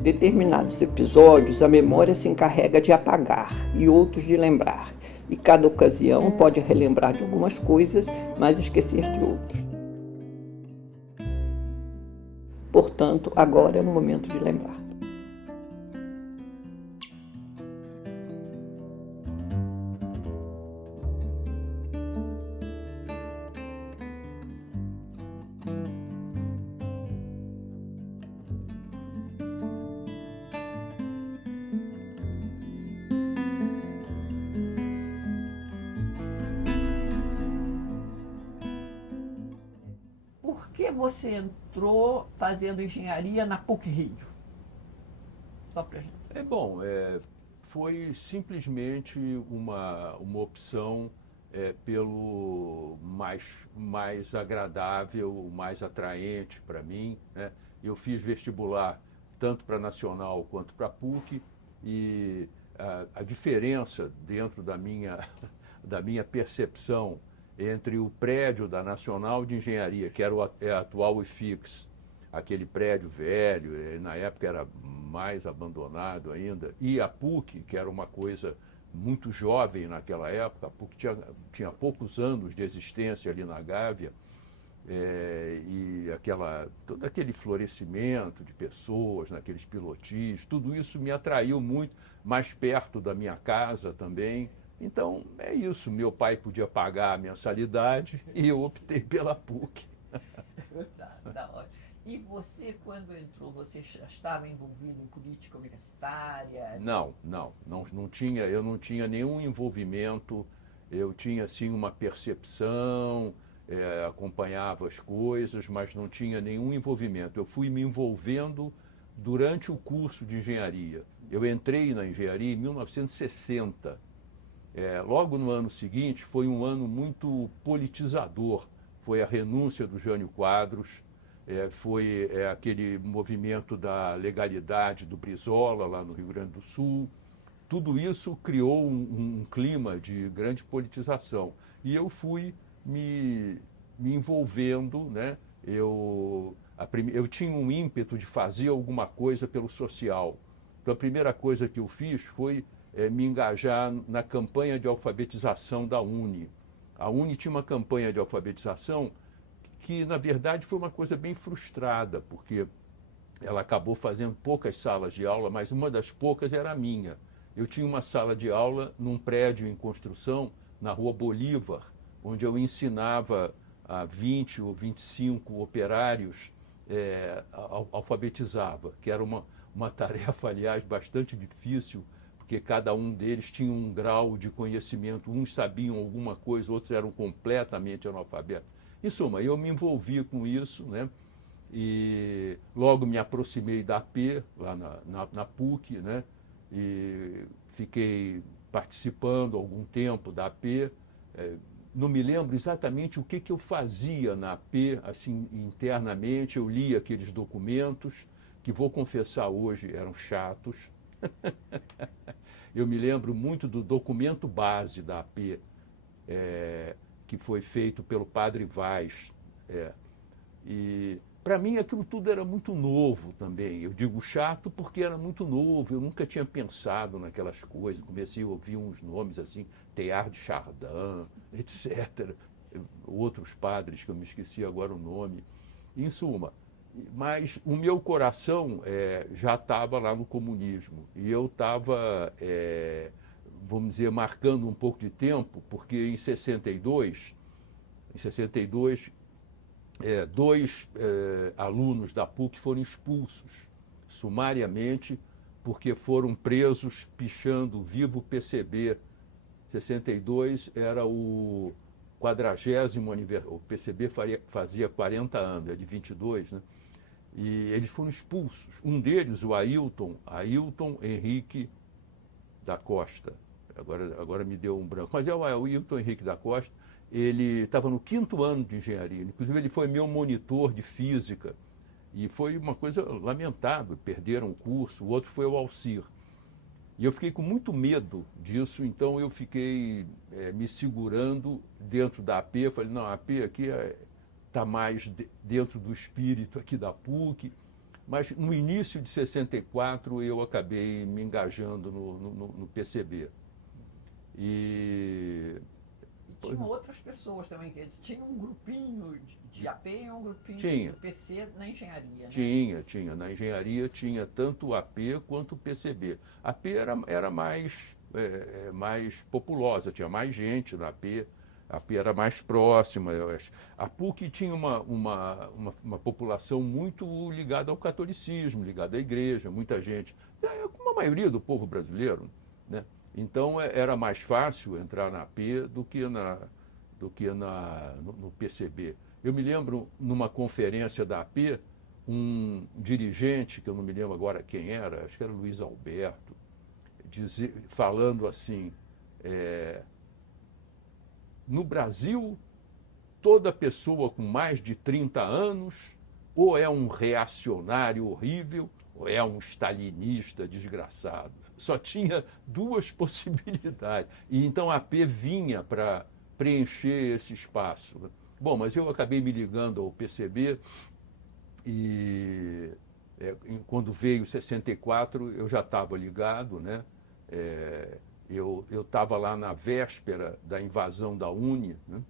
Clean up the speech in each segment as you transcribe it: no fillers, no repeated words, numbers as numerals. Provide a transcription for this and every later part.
Determinados episódios a memória se encarrega de apagar e outros de lembrar, e cada ocasião pode relembrar de algumas coisas, mas esquecer de outras. Portanto, agora é o momento de lembrar. Por que você entrou fazendo engenharia na PUC-Rio? Só pra gente. Foi simplesmente uma opção pelo mais agradável, mais atraente para mim, né? Eu fiz vestibular tanto para a Nacional quanto para a PUC e a diferença dentro da minha percepção entre o prédio da Nacional de Engenharia, que era é a atual IFIX, aquele prédio velho, na época era mais abandonado ainda, e a PUC, que era uma coisa muito jovem naquela época, a PUC tinha poucos anos de existência ali na Gávea, e todo aquele florescimento de pessoas, naqueles pilotis, tudo isso me atraiu muito, mais perto da minha casa também. Então, é isso. Meu pai podia pagar a mensalidade e eu optei pela PUC. Tá ótimo. E você, quando entrou, você já estava envolvido em política universitária? Não tinha, eu não tinha nenhum envolvimento, eu tinha sim uma percepção, acompanhava as coisas, mas não tinha nenhum envolvimento. Eu fui me envolvendo durante o curso de engenharia. Eu entrei na engenharia em 1960. Logo no ano seguinte, foi um ano muito politizador. Foi a renúncia do Jânio Quadros, foi aquele movimento da legalidade do Brizola, lá no Rio Grande do Sul. Tudo isso criou um clima de grande politização. E eu fui me envolvendo, né? Eu tinha um ímpeto de fazer alguma coisa pelo social. Então, a primeira coisa que eu fiz foi me engajar na campanha de alfabetização da UNE. A UNE tinha uma campanha de alfabetização que, na verdade, foi uma coisa bem frustrada, porque ela acabou fazendo poucas salas de aula, mas uma das poucas era a minha. Eu tinha uma sala de aula num prédio em construção, na Rua Bolívar, onde eu ensinava a 20 ou 25 operários, alfabetizava, que era uma tarefa, aliás, bastante difícil, porque cada um deles tinha um grau de conhecimento, uns sabiam alguma coisa, outros eram completamente analfabetos. Em suma, eu me envolvi com isso, né? E logo me aproximei da AP, lá na PUC, né? E fiquei participando algum tempo da AP. Não me lembro exatamente o que eu fazia na AP, assim, internamente. Eu li aqueles documentos, que vou confessar hoje eram chatos. Eu me lembro muito do documento base da AP, que foi feito pelo padre Vaz. E para mim aquilo tudo era muito novo também. Eu digo chato porque era muito novo, eu nunca tinha pensado naquelas coisas. Comecei a ouvir uns nomes assim, Teilhard de Chardin, etc. Outros padres que eu me esqueci agora o nome. Em suma, mas o meu coração já estava lá no comunismo. E eu estava, vamos dizer, marcando um pouco de tempo, porque em 62 dois alunos da PUC foram expulsos sumariamente porque foram presos pichando vivo PCB. 62 era o 40º aniversário, o PCB fazia 40 anos, é de 22, né? E eles foram expulsos. Um deles, o Ailton Henrique da Costa. Agora me deu um branco. Mas é o Ailton Henrique da Costa. Ele estava no 5º ano de engenharia. Inclusive, ele foi meu monitor de física. E foi uma coisa lamentável. Perderam o curso. O outro foi o Alcir. E eu fiquei com muito medo disso, então eu fiquei me segurando dentro da AP. Falei, não, a AP aqui está mais dentro do espírito aqui da PUC. Mas no início de 64 eu acabei me engajando no PCB. E tinham outras pessoas também, que tinha um grupinho de AP e um grupinho do PC na engenharia, né? Tinha. Na engenharia tinha tanto o AP quanto o PCB. A AP era mais populosa, tinha mais gente na AP. A AP era mais próxima. A PUC tinha uma população muito ligada ao catolicismo, ligada à igreja, muita gente. Como a maioria do povo brasileiro, né? Então era mais fácil entrar na AP do que no PCB. Eu me lembro, numa conferência da AP, um dirigente, que eu não me lembro agora quem era, acho que era Luiz Alberto, falando assim, no Brasil, toda pessoa com mais de 30 anos ou é um reacionário horrível ou é um stalinista desgraçado. Só tinha duas possibilidades. E então a AP vinha para preencher esse espaço. Bom, mas eu acabei me ligando ao PCB e quando veio 64 eu já estava ligado, né? Eu estava lá na véspera da invasão da UNE, né?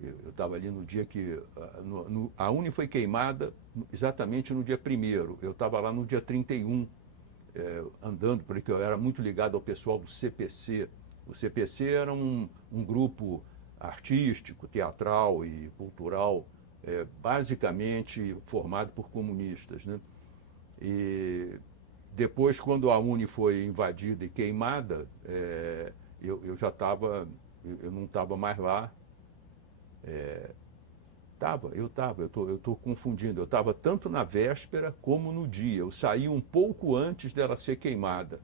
Eu estava ali no dia que a UNE foi queimada, exatamente no dia 1º. Eu estava lá no dia 31, andando, porque eu era muito ligado ao pessoal do CPC. O CPC era um grupo artístico, teatral e cultural, basicamente formado por comunistas, né? E depois, quando a UNE foi invadida e queimada, eu não estava mais lá. Eu estou confundindo. Eu estava tanto na véspera como no dia. Eu saí um pouco antes dela ser queimada.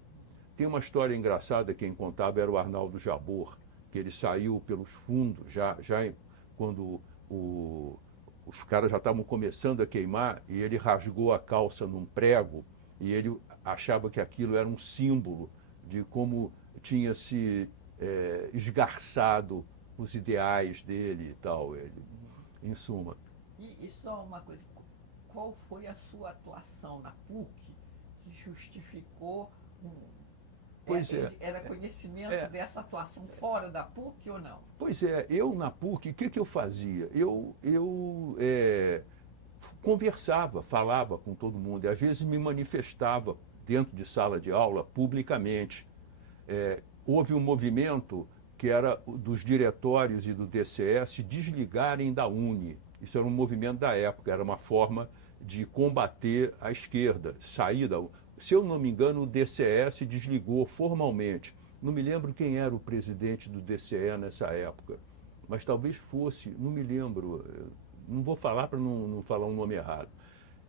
Tem uma história engraçada, quem contava era o Arnaldo Jabor, que ele saiu pelos fundos, já quando os caras já estavam começando a queimar, e ele rasgou a calça num prego, e ele achava que aquilo era um símbolo de como tinha se esgarçado os ideais dele e tal, em suma. E só uma coisa, qual foi a sua atuação na PUC que justificou era conhecimento dessa atuação fora da PUC ou não? Pois eu na PUC, o que eu fazia? Eu conversava, falava com todo mundo, e às vezes me manifestava dentro de sala de aula publicamente. Houve um movimento que era dos diretórios e do DCE se desligarem da UNE. Isso era um movimento da época, era uma forma de combater a esquerda, sair da UNE. Se eu não me engano, o DCE se desligou formalmente. Não me lembro quem era o presidente do DCE nessa época, mas talvez fosse, não me lembro, não vou falar para não falar um nome errado.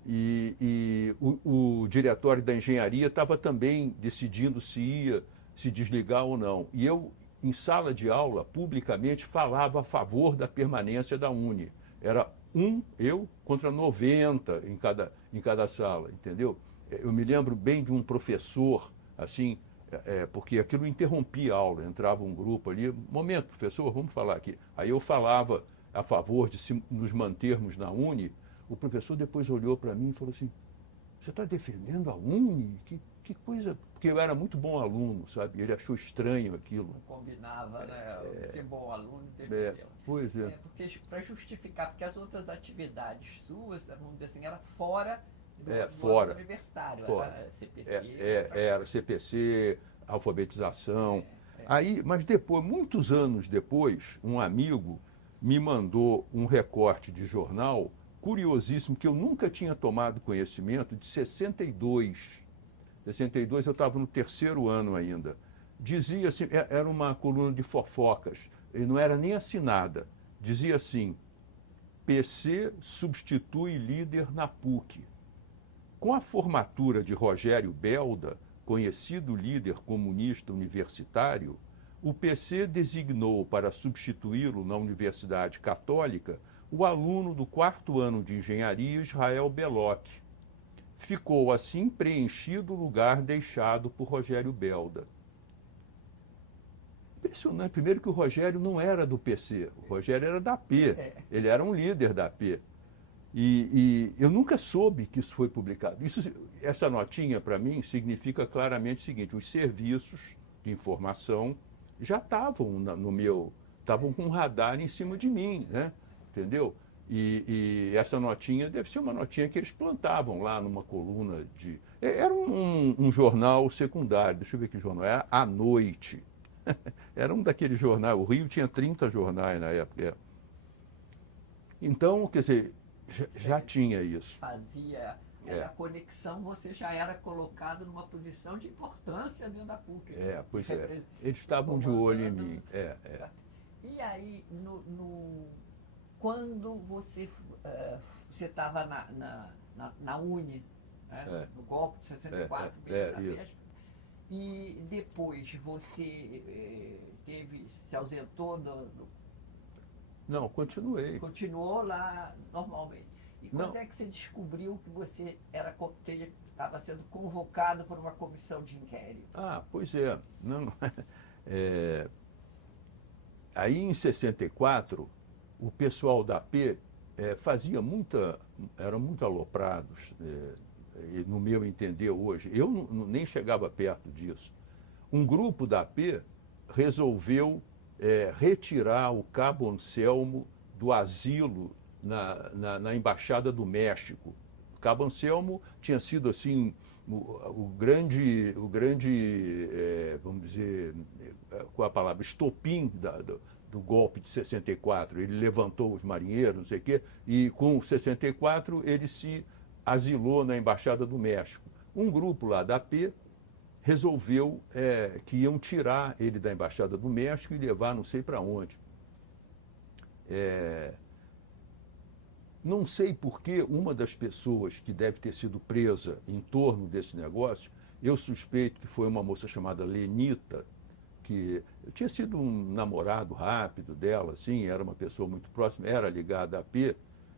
E o diretório da engenharia estava também decidindo se ia se desligar ou não. E eu, em sala de aula, publicamente, falava a favor da permanência da UNE. Era eu contra 90 em cada sala, entendeu? Eu me lembro bem de um professor, assim, porque aquilo interrompia a aula, entrava um grupo ali, momento, professor, vamos falar aqui. Aí eu falava a favor de nos mantermos na UNE, o professor depois olhou para mim e falou assim, você está defendendo a UNE? Que coisa, porque eu era muito bom aluno, sabe? Ele achou estranho aquilo. Não combinava, né? Ser bom aluno e ter Pois é. Porque para justificar, porque as outras atividades suas, vamos dizer assim, era fora do universitário, era CPC. Era CPC, alfabetização. Aí, mas depois, muitos anos depois, um amigo me mandou um recorte de jornal curiosíssimo, que eu nunca tinha tomado conhecimento, de 62. 62 eu estava no 3º ano ainda. Dizia assim, era uma coluna de fofocas, e não era nem assinada. Dizia assim, PC substitui líder na PUC. Com a formatura de Rogério Belda, conhecido líder comunista universitário, o PC designou para substituí-lo na Universidade Católica o aluno do 4º ano de engenharia, Israel Beloc. Ficou assim preenchido o lugar deixado por Rogério Belda. Impressionante. Primeiro que o Rogério não era do PC, o Rogério era da AP, ele era um líder da AP. E eu nunca soube que isso foi publicado. Essa notinha, para mim, significa claramente o seguinte: os serviços de informação já estavam no meu, estavam com um radar em cima de mim, né? Entendeu? E essa notinha deve ser uma notinha que eles plantavam lá numa coluna de. Era um jornal secundário, deixa eu ver que jornal, era À Noite. Era um daqueles jornais, o Rio tinha 30 jornais na época. Então, quer dizer, já tinha isso. Fazia a conexão, você já era colocado numa posição de importância dentro da PUC. Pois é. Eles estavam de olho em mim. E aí, quando você estava na Uni, né, no golpe de 64, na véspera, e depois você se ausentou Não, continuei. Continuou lá normalmente. E quando é que você descobriu que você estava sendo convocado por uma comissão de inquérito? Pois é. Aí em 64, o pessoal da AP fazia eram muito aloprados, no meu entender hoje. Eu nem chegava perto disso. Um grupo da AP resolveu retirar o Cabo Anselmo do asilo na Embaixada do México. O Cabo Anselmo tinha sido assim o grande, vamos dizer, qual a palavra, estopim do golpe de 64. Ele levantou os marinheiros, não sei o quê, e com 64 ele se asilou na Embaixada do México. Um grupo lá da AP resolveu que iam tirar ele da Embaixada do México e levar não sei para onde. Não sei por que uma das pessoas que deve ter sido presa em torno desse negócio, eu suspeito que foi uma moça chamada Lenita, que tinha sido um namorado rápido dela, assim, era uma pessoa muito próxima, era ligada à AP.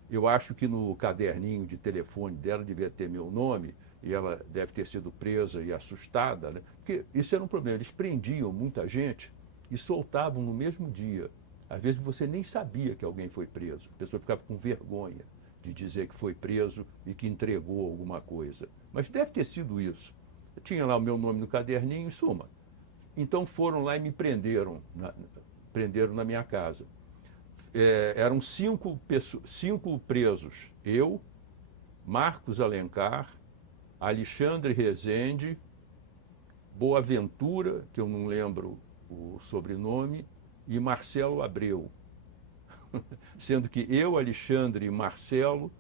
Eu acho que no caderninho de telefone dela devia ter meu nome, e ela deve ter sido presa e assustada, né? Porque isso era um problema, eles prendiam muita gente e soltavam no mesmo dia. Às vezes você nem sabia que alguém foi preso, a pessoa ficava com vergonha de dizer que foi preso e que entregou alguma coisa. Mas deve ter sido isso. Eu tinha lá o meu nome no caderninho, em suma. Então foram lá e me prenderam na minha casa. Eram 5 presos, eu, Marcos Alencar, Alexandre Rezende, Boaventura, que eu não lembro o sobrenome, e Marcelo Abreu. Sendo que eu, Alexandre e Marcelo,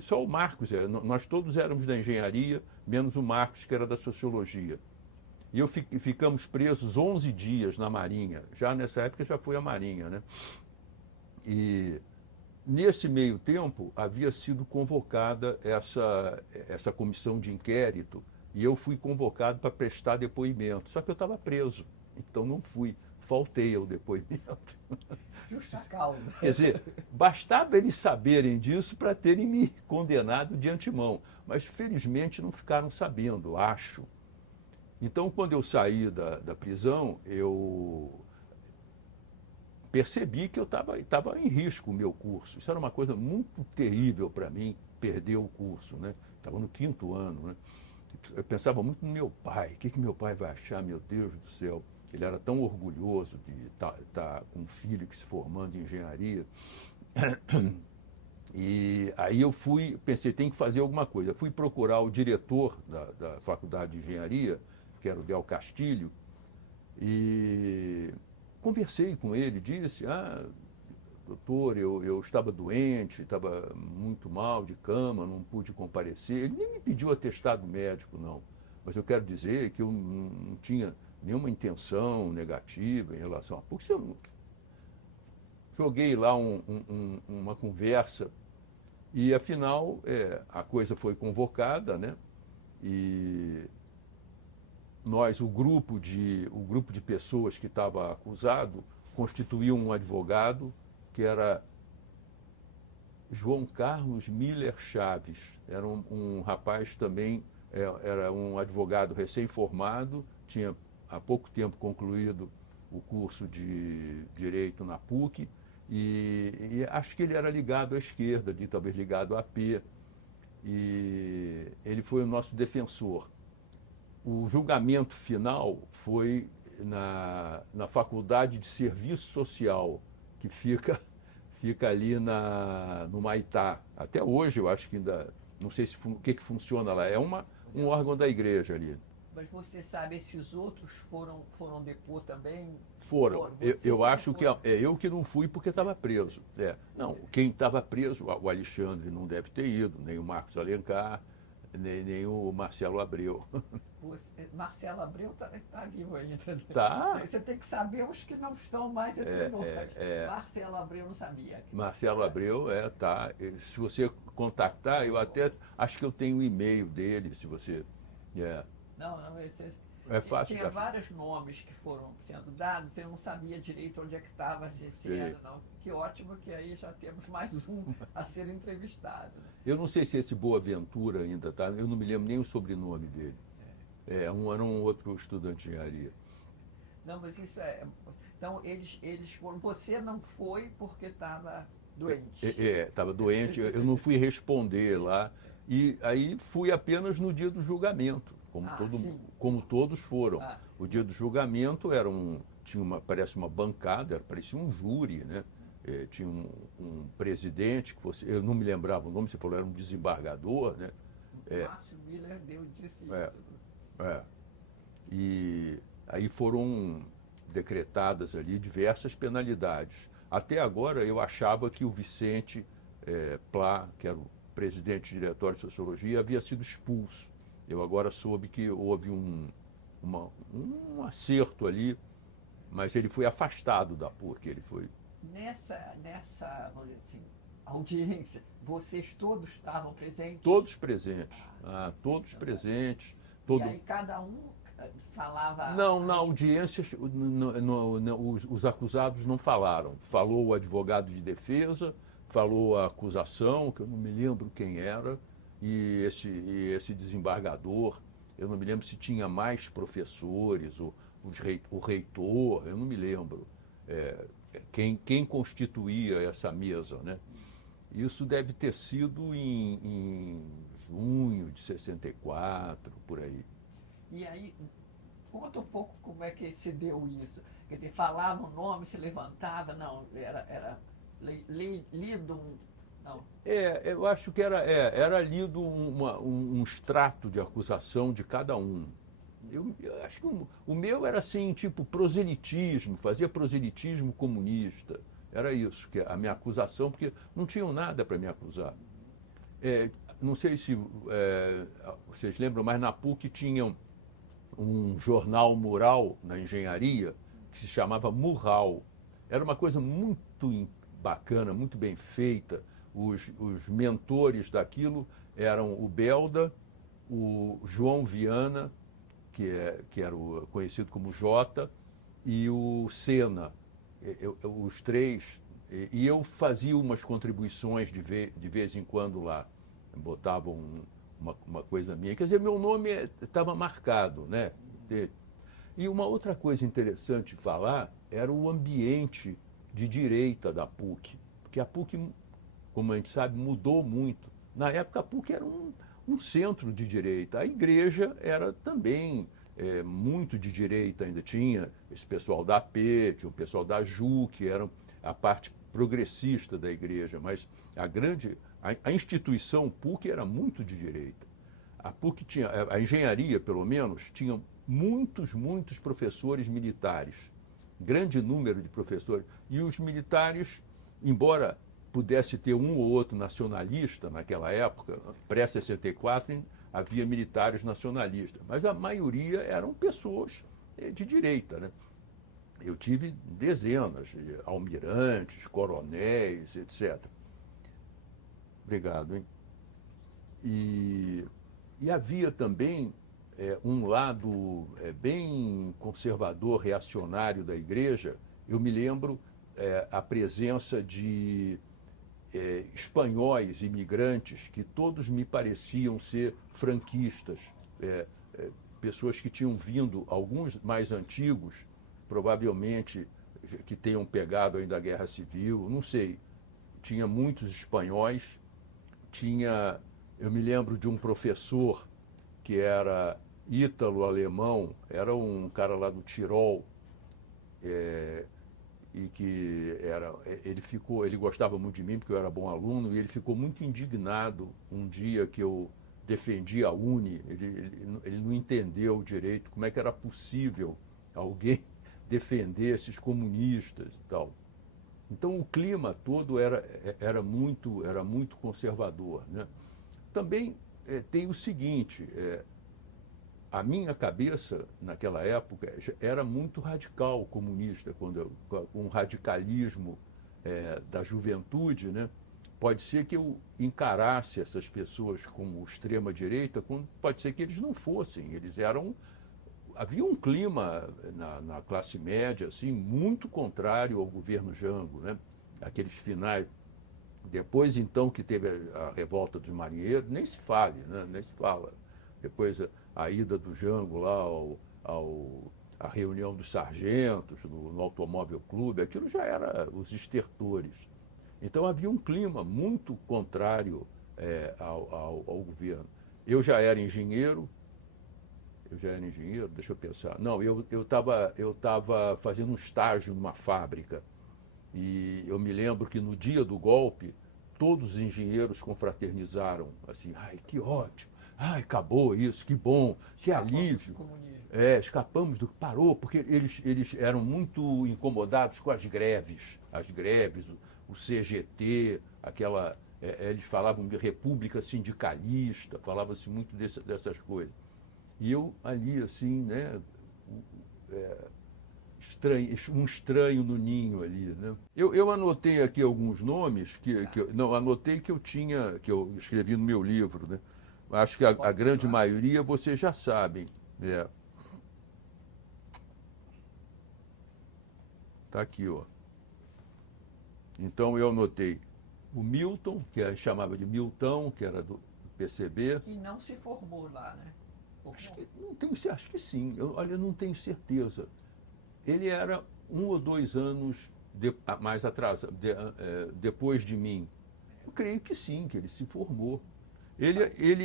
só o Marcos, nós todos éramos da engenharia, menos o Marcos, que era da sociologia. E ficamos presos 11 dias na Marinha. Já nessa época já foi a Marinha, né? E nesse meio tempo havia sido convocada essa comissão de inquérito e eu fui convocado para prestar depoimento. Só que eu estava preso, então não fui, faltei ao depoimento. Justa causa. Quer dizer, bastava eles saberem disso para terem me condenado de antemão, mas felizmente não ficaram sabendo, acho. Então, quando eu saí da prisão, eu percebi que eu estava em risco o meu curso. Isso era uma coisa muito terrível para mim, perder o curso, né? Estava no 5º ano, né? Eu pensava muito no meu pai. O que meu pai vai achar, meu Deus do céu? Ele era tão orgulhoso de estar com um filho que se formando em engenharia. E aí eu pensei, tem que fazer alguma coisa. Eu fui procurar o diretor da Faculdade de Engenharia, que era o Del Castilho, e conversei com ele, disse, doutor, eu estava doente, estava muito mal de cama, não pude comparecer. Ele nem me pediu atestado médico, não. Mas eu quero dizer que eu não tinha nenhuma intenção negativa em relação a... Porque eu joguei lá uma conversa e, afinal, a coisa foi convocada, né? E nós, o grupo de pessoas que estava acusado, constituiu um advogado que era João Carlos Miller Chaves. Era um rapaz também, era um advogado recém-formado, tinha há pouco tempo concluído o curso de Direito na PUC E acho que ele era ligado à esquerda, ali, talvez ligado à AP, e ele foi o nosso defensor. O julgamento final foi na Faculdade de Serviço Social, que fica ali no Maitá. Até hoje eu acho que ainda, não sei o que funciona lá, é um órgão da igreja ali. Mas você sabe, esses outros foram depor também? Foram. Eu acho que eu que não fui porque estava preso. Não, quem estava preso, o Alexandre não deve ter ido, nem o Marcos Alencar, nem o Marcelo Abreu. Marcelo Abreu está vivo ainda. Tá. Você tem que saber os que não estão mais entre nós. Marcelo Abreu não sabia. Marcelo Abreu, tá. Se você contactar, eu até acho que eu tenho o e-mail dele, se você... Não, é fácil. Tinha vários nomes que foram sendo dados, eu não sabia direito onde é que estava, se era, não. Que ótimo que aí já temos mais um a ser entrevistado. Né? Eu não sei se esse Boaventura ainda está, eu não me lembro nem o sobrenome dele. Era um outro estudante de engenharia. Não, mas isso é... Então, eles foram... Você não foi porque estava doente. Estava doente, eu não fui responder lá. E aí fui apenas no dia do julgamento, como todos foram. O dia do julgamento parece uma bancada, parecia um júri, né? Tinha um presidente, eu não me lembrava o nome, você falou, era um desembargador, né? Márcio Miller disse isso. E aí foram decretadas ali diversas penalidades. Até agora eu achava que o Vicente Plá, que era o presidente do Diretório de Sociologia, havia sido expulso. Eu agora soube que houve um acerto ali, mas ele foi afastado da PUC. Ele foi... Nessa vamos dizer assim, audiência, vocês todos estavam presentes? Todos presentes. Todos presentes. E aí cada um falava... Não, na audiência os acusados não falaram. Falou o advogado de defesa, falou a acusação, que eu não me lembro quem era, e esse desembargador, eu não me lembro se tinha mais professores, o reitor, eu não me lembro quem constituía essa mesa, né? Isso deve ter sido em junho de 64, por aí. E aí, conta um pouco como é que se deu isso. Quer dizer, falava o nome, se levantava, não, era lido não. Eu acho que era lido um extrato de acusação de cada um. Eu acho que o meu era assim, tipo proselitismo, fazia proselitismo comunista. Era isso, que a minha acusação, porque não tinham nada para me acusar. Não sei se vocês lembram, mas na PUC tinham um jornal mural na engenharia que se chamava Murral. Era uma coisa muito bacana, muito bem feita. Os mentores daquilo eram o Belda, o João Viana, que era conhecido como Jota, e o Sena. Os três. E eu fazia umas contribuições de vez em quando lá. Botava uma coisa minha. Quer dizer, meu nome estava marcado, né? E uma outra coisa interessante de falar era o ambiente de direita da PUC. Porque a PUC, como a gente sabe, mudou muito. Na época, a PUC era um centro de direita. A igreja era também muito de direita, ainda tinha esse pessoal da AP, tinha o pessoal da JU, que eram a parte progressista da igreja, mas a instituição PUC era muito de direita. A PUC tinha, a engenharia, pelo menos, tinha muitos professores militares, grande número de professores, e os militares, embora pudesse ter um ou outro nacionalista naquela época, pré-64, havia militares nacionalistas, mas a maioria eram pessoas de direita, né? Eu tive dezenas de almirantes, coronéis, etc. Obrigado, hein? E havia também um lado bem conservador, reacionário da igreja. Eu me lembro a presença de espanhóis imigrantes que todos me pareciam ser franquistas, pessoas que tinham vindo, alguns mais antigos, provavelmente que tenham pegado ainda a Guerra Civil, não sei. Tinha muitos espanhóis, eu me lembro de um professor que era ítalo-alemão, era um cara lá do Tirol, e que ele gostava muito de mim porque eu era bom aluno, e ele ficou muito indignado um dia que eu defendi a UNE. Ele não entendeu direito como é que era possível alguém defender esses comunistas e tal. Então o clima todo era muito conservador, né? Também tem o seguinte, a minha cabeça naquela época era muito radical comunista, com um radicalismo da juventude, né? Pode ser que eu encarasse essas pessoas como extrema-direita, pode ser que eles não fossem, havia um clima na classe média assim, muito contrário ao governo Jango, né? Aqueles finais. Depois, então, que teve a revolta dos marinheiros, nem se fale, né? Nem se fala. Depois, a ida do Jango lá à reunião dos sargentos no Automóvel Clube, aquilo já era os estertores. Então, havia um clima muito contrário ao governo. Eu já era engenheiro, deixa eu pensar. Não, eu estava fazendo um estágio numa fábrica. E eu me lembro que no dia do golpe, todos os engenheiros confraternizaram, assim, ai, que ótimo, ai, acabou isso, que bom, que alívio. Escapamos do... Parou, porque eles eram muito incomodados com as greves, o CGT, eles falavam de república sindicalista, falava-se muito dessas coisas. E eu ali, assim, né, um estranho no ninho ali, né? Eu anotei aqui alguns nomes anotei que eu escrevi no meu livro, né? Acho que a grande maioria vocês já sabem. Tá aqui, ó. Então eu anotei o Milton, que a gente chamava de Miltão, que era do PCB. Que não se formou lá, né? Acho que sim. Olha, eu não tenho certeza. Ele era 1 ou 2 anos mais atrasado, depois de mim. Eu creio que sim, que ele se formou.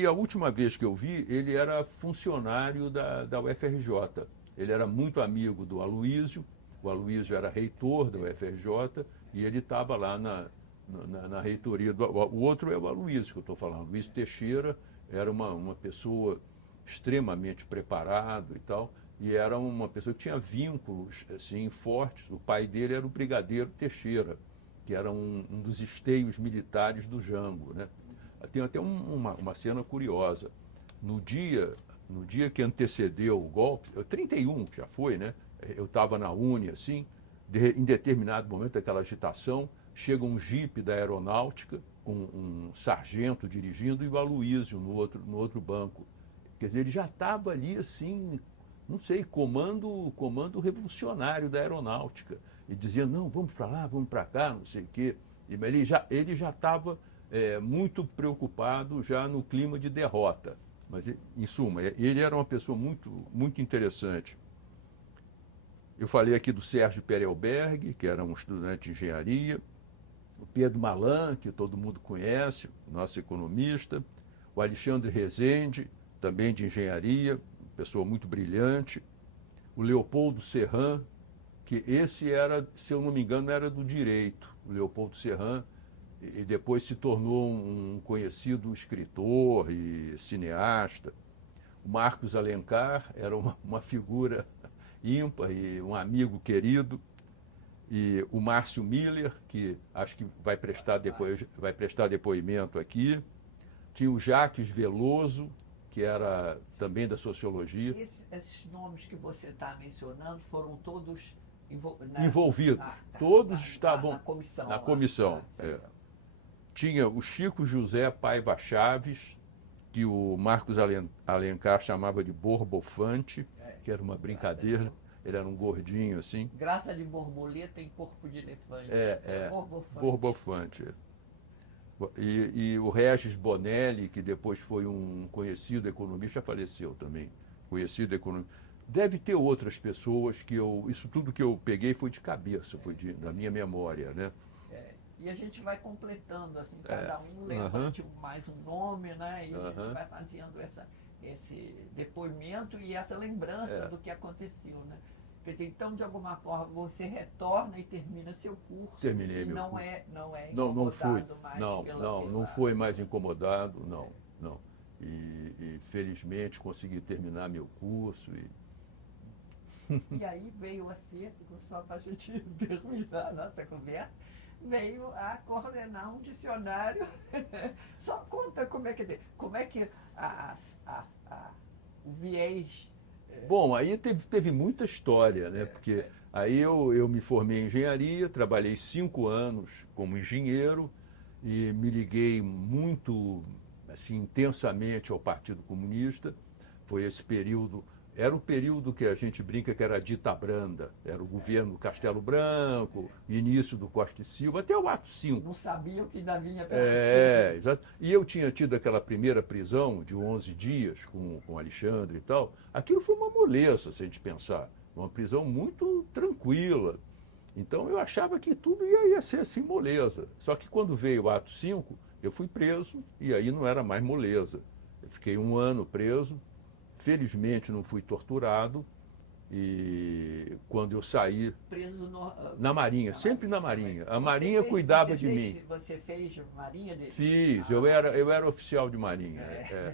A última vez que eu vi, ele era funcionário da UFRJ. Ele era muito amigo do Aloísio. O Aloísio era reitor da UFRJ e ele estava lá na reitoria. O outro é o Aloísio que eu estou falando. Luiz Teixeira era uma pessoa extremamente preparado e tal. E era uma pessoa que tinha vínculos assim, fortes. O pai dele era o Brigadeiro Teixeira, que era um dos esteios militares do Jango, né? Tem até uma cena curiosa. No dia que antecedeu o golpe, 31 já foi, né? Eu estava na UNE, assim, em determinado momento daquela agitação, chega um jipe da aeronáutica, com um sargento dirigindo e o Aloísio no outro banco. Quer dizer, ele já estava ali, assim, não sei, comando revolucionário da aeronáutica. E dizia, não, vamos para lá, vamos para cá, não sei o quê. E ele já estava muito preocupado já no clima de derrota. Mas, em suma, ele era uma pessoa muito, muito interessante. Eu falei aqui do Sérgio Perelberg, que era um estudante de engenharia. O Pedro Malan, que todo mundo conhece, nosso economista. O Alexandre Rezende, também de engenharia, pessoa muito brilhante. O Leopoldo Serran, que esse era, se eu não me engano, era do direito. O Leopoldo Serran, e depois se tornou um conhecido escritor e cineasta. O Marcos Alencar era uma figura ímpar e um amigo querido. E o Márcio Miller, que acho que vai prestar depoimento aqui. Tinha o Jacques Veloso, que era também da sociologia. Esses nomes que você está mencionando foram todos envolvidos. Todos estavam na comissão. Tinha o Chico José Paiva Chaves, que o Marcos Alencar chamava de Borbofante, que era uma brincadeira. Ele era um gordinho assim. Graça de borboleta em corpo de elefante. Borbofante. E o Regis Bonelli, que depois foi um conhecido economista, já faleceu também. Conhecido economista. Deve ter outras pessoas que eu... Isso tudo que eu peguei foi de cabeça, foi da minha memória, né? E a gente vai completando, assim, cada um lembra de mais um nome, né? E a gente vai fazendo esse depoimento e essa lembrança do que aconteceu, né? Quer dizer, então, de alguma forma, você retorna e termina seu curso. Terminei meu não curso. Não é não fui, mais não foi mais incomodado, não. E felizmente consegui terminar meu curso. E aí veio a ser, só para a gente terminar a nossa conversa, veio a coordenar um dicionário. Só conta como é que o viés. Bom, aí teve muita história, né? Porque aí eu me formei em engenharia, trabalhei 5 anos como engenheiro e me liguei muito, assim, intensamente ao Partido Comunista. Foi esse período. Era o período que a gente brinca que era a dita branda. Era o governo Castelo Branco, início do Costa e Silva, até o ato 5. Não sabia o que ainda vinha pela frente. Exato. E eu tinha tido aquela primeira prisão de 11 dias com Alexandre e tal. Aquilo foi uma moleza, se a gente pensar. Uma prisão muito tranquila. Então eu achava que tudo ia ser assim moleza. Só que quando veio o ato 5, eu fui preso e aí não era mais moleza. Eu fiquei 1 ano preso. Felizmente não fui torturado e quando eu saí... Preso na Marinha, sempre na Marinha. A Marinha cuidava de mim. Você fez Marinha? Fiz, eu era oficial de Marinha.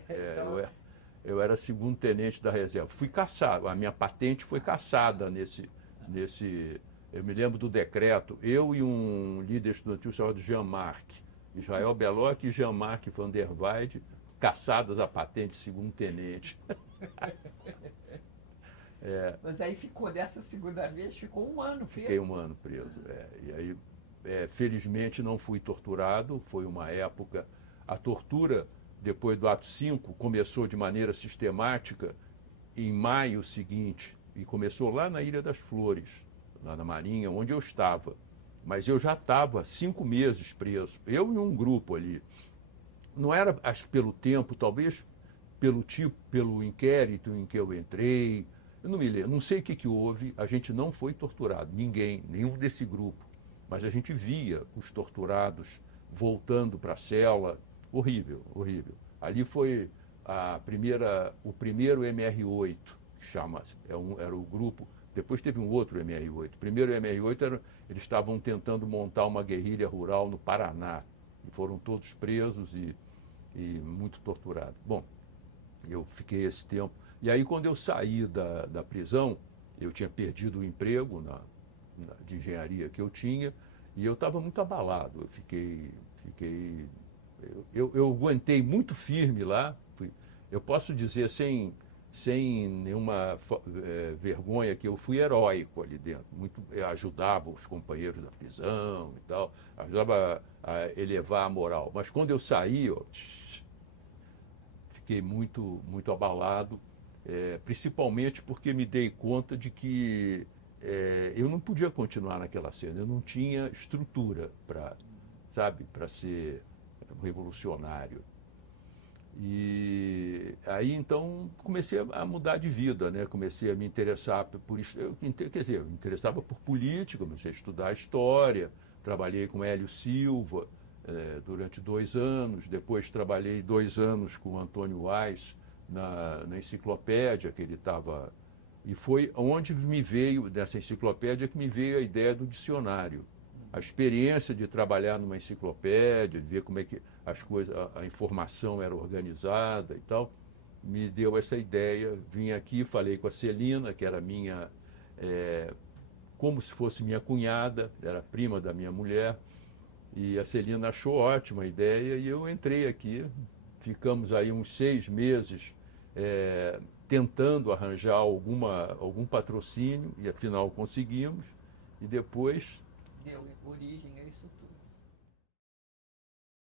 Então... Eu era segundo tenente da reserva. Fui caçado, a minha patente foi caçada nesse... Eu me lembro do decreto, eu e um líder estudantil chamado Jean-Marc, Israel Beloc e Jean-Marc van der Weide, caçadas a patente segundo tenente. Mas aí ficou, dessa segunda vez, ficou 1 ano preso. Fiquei 1 ano preso. E aí, felizmente, não fui torturado. Foi uma época... A tortura, depois do ato 5, começou de maneira sistemática em maio seguinte. E começou lá na Ilha das Flores, lá na Marinha, onde eu estava. Mas eu já estava 5 meses preso. Eu e um grupo ali. Não era, acho que pelo tempo, talvez pelo tipo, pelo inquérito em que eu entrei. Eu não me lembro, não sei o que houve, a gente não foi torturado, ninguém, nenhum desse grupo. Mas a gente via os torturados voltando para a cela, horrível, horrível. Ali foi o primeiro MR8, que chama-se, era o grupo, depois teve um outro MR8. O primeiro MR8, eles estavam tentando montar uma guerrilha rural no Paraná, e foram todos presos e muito torturados. Bom, eu fiquei esse tempo. E aí, quando eu saí da prisão, eu tinha perdido o emprego de engenharia que eu tinha e eu estava muito abalado. Eu aguentei muito firme lá. Eu posso dizer sem nenhuma vergonha que eu fui heróico ali dentro. Eu ajudava os companheiros da prisão e tal, ajudava a elevar a moral. Mas quando eu saí, fiquei muito, muito abalado. Principalmente porque me dei conta de que eu não podia continuar naquela cena, eu não tinha estrutura para ser um revolucionário. E aí então comecei a mudar de vida, né? Comecei a me interessar por isso, eu me interessava por política, comecei a estudar história, trabalhei com Hélio Silva durante 2 anos, depois trabalhei 2 anos com Antônio Weiss, na enciclopédia que ele estava... E foi onde dessa enciclopédia, que me veio a ideia do dicionário. A experiência de trabalhar numa enciclopédia, de ver como é que as coisas, a informação era organizada e tal, me deu essa ideia. Vim aqui, falei com a Celina, que era como se fosse minha cunhada, era prima da minha mulher, e a Celina achou ótima a ideia e eu entrei aqui. Ficamos aí uns 6 meses tentando arranjar algum patrocínio, e afinal conseguimos, e depois... Deu origem a isso